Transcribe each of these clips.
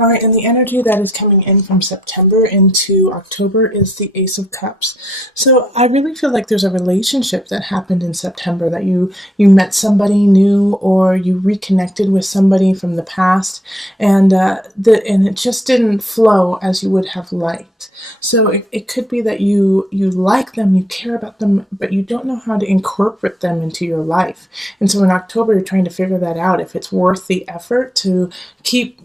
All right, and the energy that is coming in from September into October is the Ace of Cups. So I really feel like there's a relationship that happened in September, that you met somebody new or you reconnected with somebody from the past, and and it just didn't flow as you would have liked. So it could be that you like them, you care about them, but you don't know how to incorporate them into your life. And so in October, you're trying to figure that out, if it's worth the effort to keep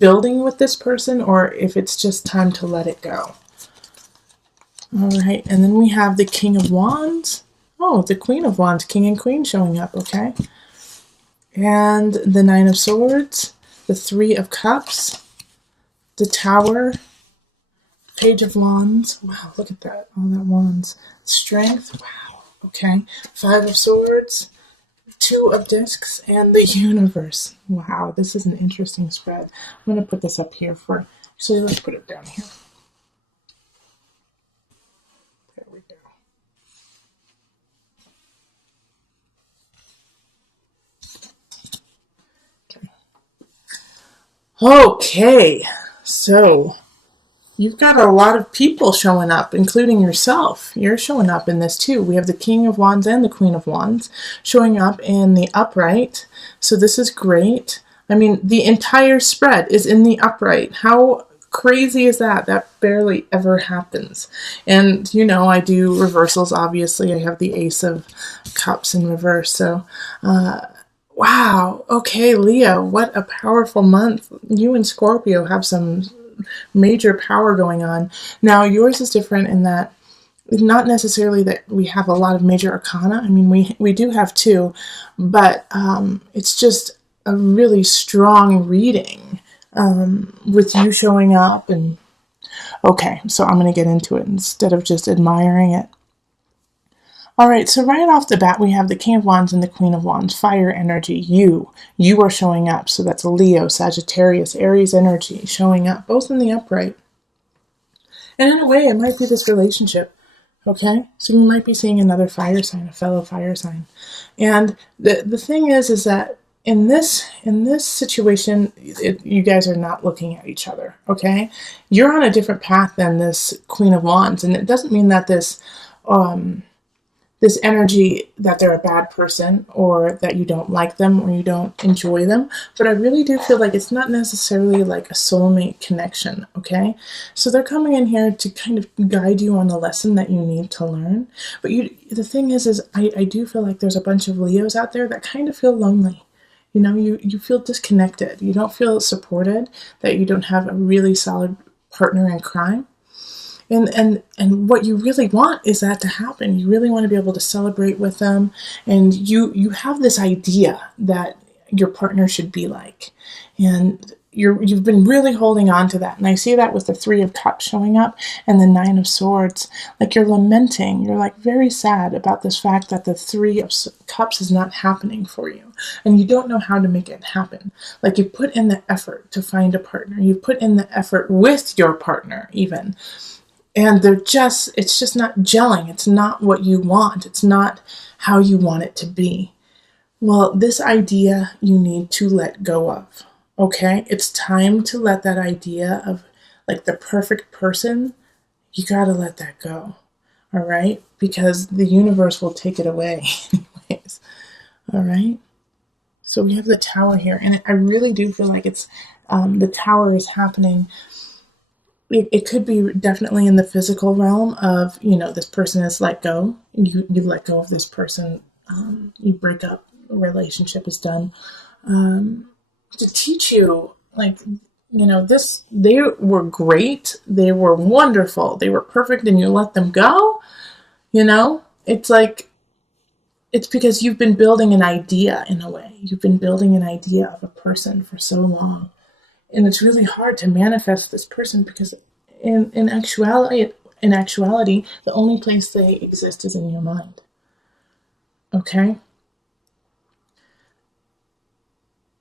building with this person or if it's just time to let it go. All right, and then we have the King of Wands. Oh, the Queen of Wands, King and Queen showing up, okay. And the Nine of Swords, the Three of Cups, the Tower, Page of Wands. Wow, look at that, all that wands. Strength, wow, okay. Five of Swords, Two of Discs, and the Universe. Wow, this is an interesting spread. I'm going to put this up here for, actually, let's put it down here. There we go. Okay, so you've got a lot of people showing up, including yourself. You're showing up in this too. We have the King of Wands and the Queen of Wands showing up in the upright. So this is great. I mean, the entire spread is in the upright. How crazy is that? That barely ever happens. And, you know, I do reversals, obviously. I have the Ace of Cups in reverse. So, wow. Okay, Leo, what a powerful month. You and Scorpio have some major power going on. Now, yours is different in that not necessarily that we have a lot of major arcana. I mean, we do have two, but it's just a really strong reading with you showing up. And okay, so I'm going to get into it instead of just admiring it. All right, so right off the bat, we have the King of Wands and the Queen of Wands, fire energy. You are showing up. So that's Leo, Sagittarius, Aries energy showing up, both in the upright. And in a way, it might be this relationship, okay? So you might be seeing another fire sign, a fellow fire sign. And the thing is that in this situation, you guys are not looking at each other, okay? You're on a different path than this Queen of Wands, and it doesn't mean that this energy that they're a bad person or that you don't like them or you don't enjoy them. But I really do feel like it's not necessarily like a soulmate connection, okay? So they're coming in here to kind of guide you on the lesson that you need to learn. But the thing is I do feel like there's a bunch of Leos out there that kind of feel lonely. You know, you feel disconnected. You don't feel supported, that you don't have a really solid partner in crime. And what you really want is that to happen. You really want to be able to celebrate with them. And you have this idea that your partner should be like. And you've been really holding on to that. And I see that with the Three of Cups showing up and the Nine of Swords. Like you're lamenting. You're like very sad about this fact that the Three of Cups is not happening for you. And you don't know how to make it happen. Like you put in the effort to find a partner. You put in the effort with your partner even. And it's just not gelling. It's not what you want. It's not how you want it to be. Well, this idea you need to let go of, okay? It's time to let that idea of like the perfect person, you gotta let that go, all right? Because the universe will take it away anyways, all right? So we have the Tower here, and I really do feel like it's, the Tower is happening. It could be definitely in the physical realm of, you know, this person is let go. You let go of this person. You break up. A relationship is done. To teach you, like, you know, they were great. They were wonderful. They were perfect, and you let them go. You know, it's like, it's because you've been building an idea in a way. You've been building an idea of a person for so long. And it's really hard to manifest this person because in actuality, the only place they exist is in your mind. Okay?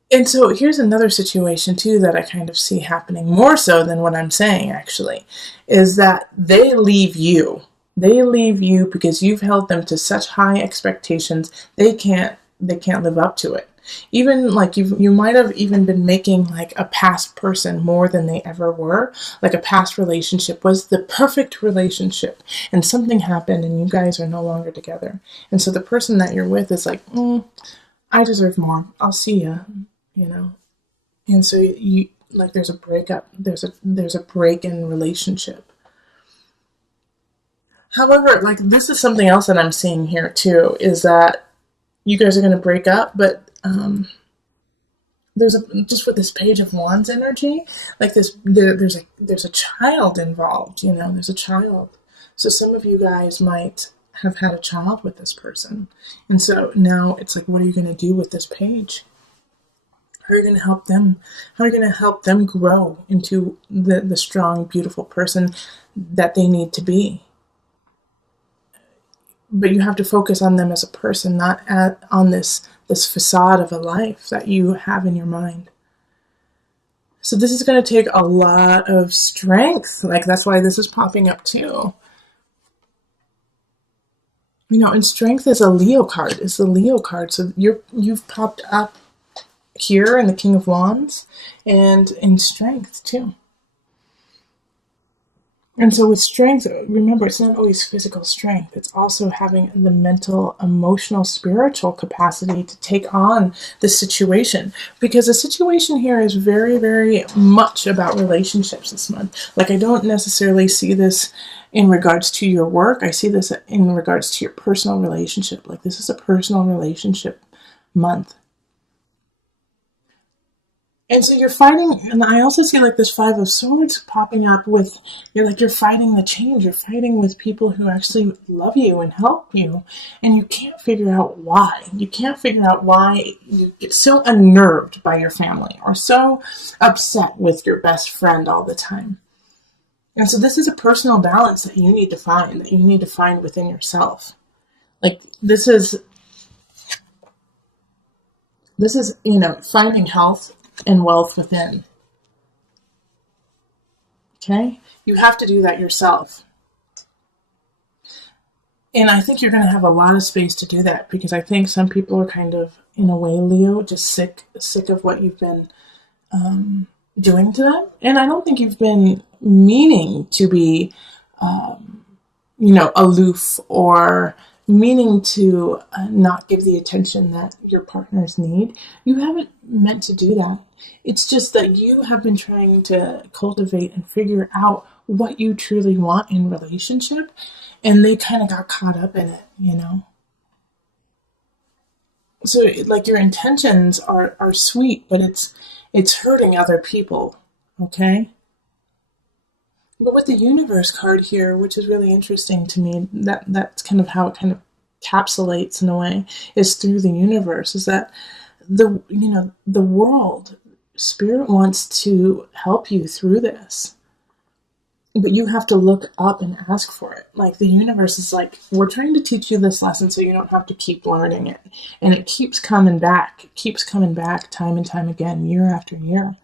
And so here's another situation too that I kind of see happening more so than what I'm saying actually, is that they leave you. They leave you because you've held them to such high expectations, they can't live up to it. Even like you might have even been making like a past person more than they ever were. Like a past relationship was the perfect relationship, and something happened, and you guys are no longer together. And so the person that you're with is like, I deserve more. I'll see ya. You know. And so you like there's a breakup. There's a break in relationship. However, like this is something else that I'm seeing here too is that you guys are going to break up, but there's a just with this Page of Wands energy, like there's a child involved. You know, there's a child. So some of you guys might have had a child with this person, and so now it's like, what are you going to do with this page? How are you going to help them? How are you going to help them grow into the strong, beautiful person that they need to be? But you have to focus on them as a person, not on this facade of a life that you have in your mind. So this is going to take a lot of strength. Like that's why this is popping up too. You know, and strength is a Leo card. It's the Leo card. So you've popped up here in the King of Wands and in strength too. And so with strength, remember, it's not always physical strength. It's also having the mental, emotional, spiritual capacity to take on the situation. Because the situation here is very, very much about relationships this month. Like, I don't necessarily see this in regards to your work. I see this in regards to your personal relationship. Like, this is a personal relationship month. And so you're fighting, and I also see like this Five of Swords popping up with, you're fighting the change. You're fighting with people who actually love you and help you. And you can't figure out why. You can't figure out why you get so unnerved by your family or so upset with your best friend all the time. And so this is a personal balance that you need to find within yourself. Like this is, finding health and wealth within. Okay? You have to do that yourself. And I think you're going to have a lot of space to do that because I think some people are kind of, in a way, Leo, just sick of what you've been doing to them. And I don't think you've been meaning to be, aloof or meaning to not give the attention that your partners need. You haven't meant to do that. It's just that you have been trying to cultivate and figure out what you truly want in relationship, and they kind of got caught up in it. So like your intentions are sweet, but it's hurting other people, okay? But with the Universe card here, which is really interesting to me, that's kind of how it kind of encapsulates in a way, is through the universe, is that the world, Spirit wants to help you through this. But you have to look up and ask for it. Like the universe is like, we're trying to teach you this lesson so you don't have to keep learning it. And it keeps coming back. It keeps coming back time and time again, year after year.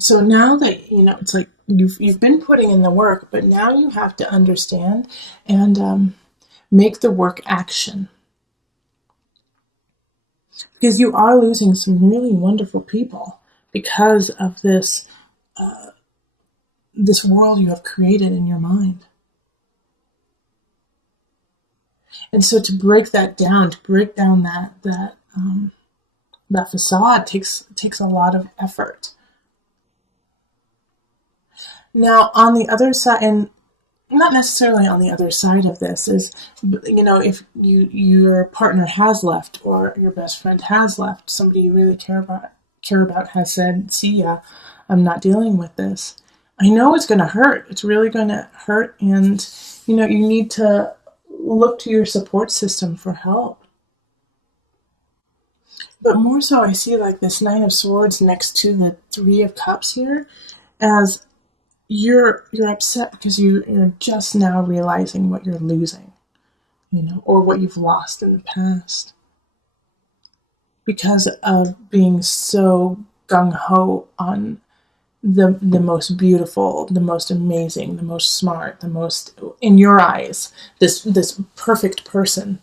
So now that, it's like you've been putting in the work, but now you have to understand and make the work action. Because you are losing some really wonderful people because of this world you have created in your mind. And so to break that down, that facade takes a lot of effort. Now, on the other side, and not necessarily on the other side of this, is, if your partner has left or your best friend has left, somebody you really care about has said, see ya, I'm not dealing with this. I know it's going to hurt. It's really going to hurt. And, you need to look to your support system for help. But more so, I see like this Nine of Swords next to the Three of Cups here as you're upset because you're just now realizing what you're losing, or what you've lost in the past because of being so gung-ho on the most beautiful, the most amazing, the most smart, the most, in your eyes, this perfect person.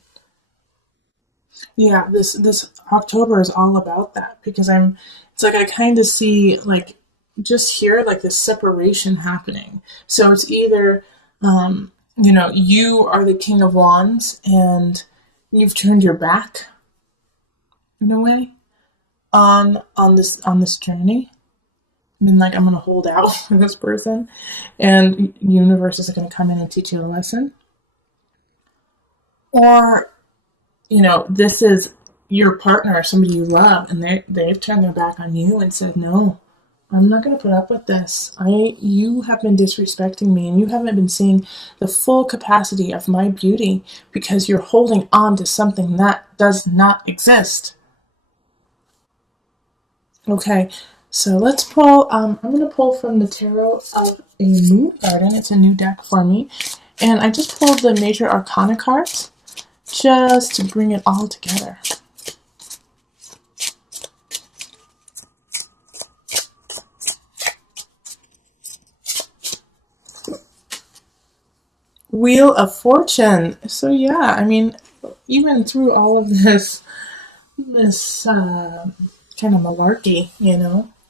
Yeah, this October is all about that because it's like I kind of see like just here like this separation happening. So it's either you are the King of Wands and you've turned your back in a way on this journey. I mean, like I'm gonna hold out for this person, and universe is gonna come in and teach you a lesson, or this is your partner or somebody you love, and they've turned their back on you and said, "No, I'm not going to put up with this. You have been disrespecting me, and you haven't been seeing the full capacity of my beauty because you're holding on to something that does not exist." Okay, so let's pull. I'm going to pull from the Tarot of a Moon Garden. It's a new deck for me, and I just pulled the Major Arcana cards just to bring it all together. Wheel of Fortune. So yeah, I mean, even through all of this kind of malarkey,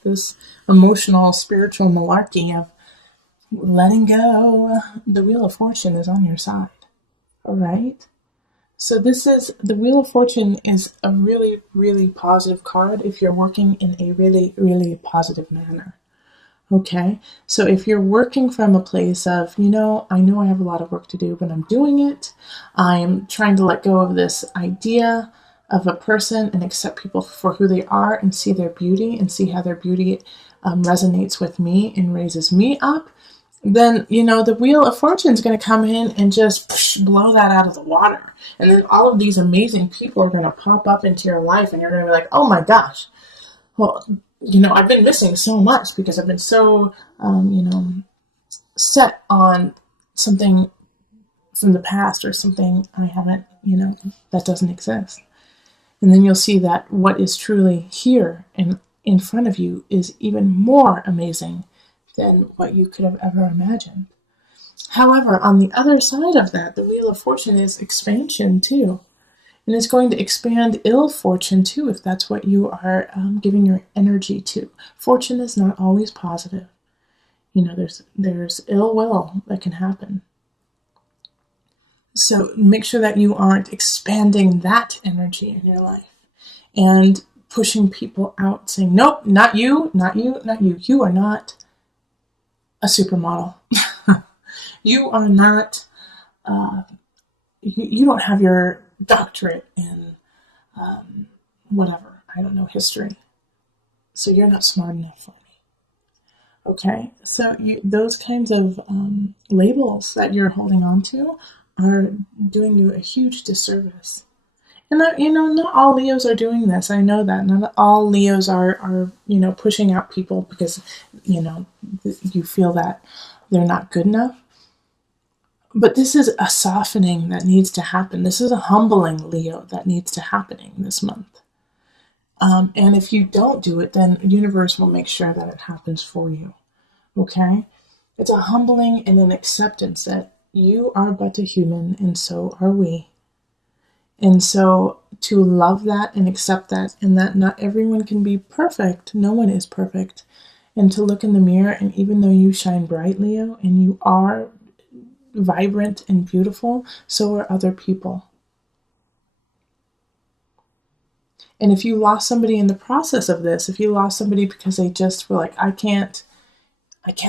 this emotional, spiritual malarkey of letting go, the Wheel of Fortune is on your side. All right. So the Wheel of Fortune is a really, really positive card if you're working in a really, really positive manner. Okay, so if you're working from a place of, I know I have a lot of work to do, but I'm doing it. I'm trying to let go of this idea of a person and accept people for who they are and see their beauty and see how their beauty resonates with me and raises me up, then, the Wheel of Fortune is going to come in and just blow that out of the water. And then all of these amazing people are going to pop up into your life and you're going to be like, oh my gosh, well, I've been missing so much because I've been so, set on something from the past or something I haven't, that doesn't exist. And then you'll see that what is truly here and in front of you is even more amazing than what you could have ever imagined. However, on the other side of that, the Wheel of Fortune is expansion too. And it's going to expand ill fortune too, if that's what you are giving your energy to. Fortune is not always positive. There's ill will that can happen. So make sure that you aren't expanding that energy in your life and pushing people out, saying, nope, not you, not you, not you. You are not a supermodel. You are not, you don't have your doctorate in whatever, I don't know, history. So you're not smart enough for me. Okay, so those kinds of labels that you're holding on to are doing you a huge disservice. And not all Leos are doing this. I know that not all Leos are pushing out people because you feel that they're not good enough. But this is a softening that needs to happen. This is a humbling, Leo, that needs to happen this month. And if you don't do it, then the universe will make sure that it happens for you. Okay? It's a humbling and an acceptance that you are but a human, and so are we. And so to love that and accept that, and that not everyone can be perfect, no one is perfect, and to look in the mirror, and even though you shine bright, Leo, and you are vibrant and beautiful, so are other people. And if you lost somebody in the process of this, if you lost somebody because they just were like, I can't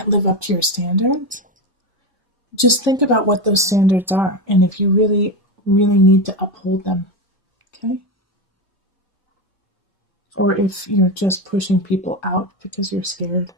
live up to your standards, just think about what those standards are, and if you really, really need to uphold them, okay? Or if you're just pushing people out because you're scared.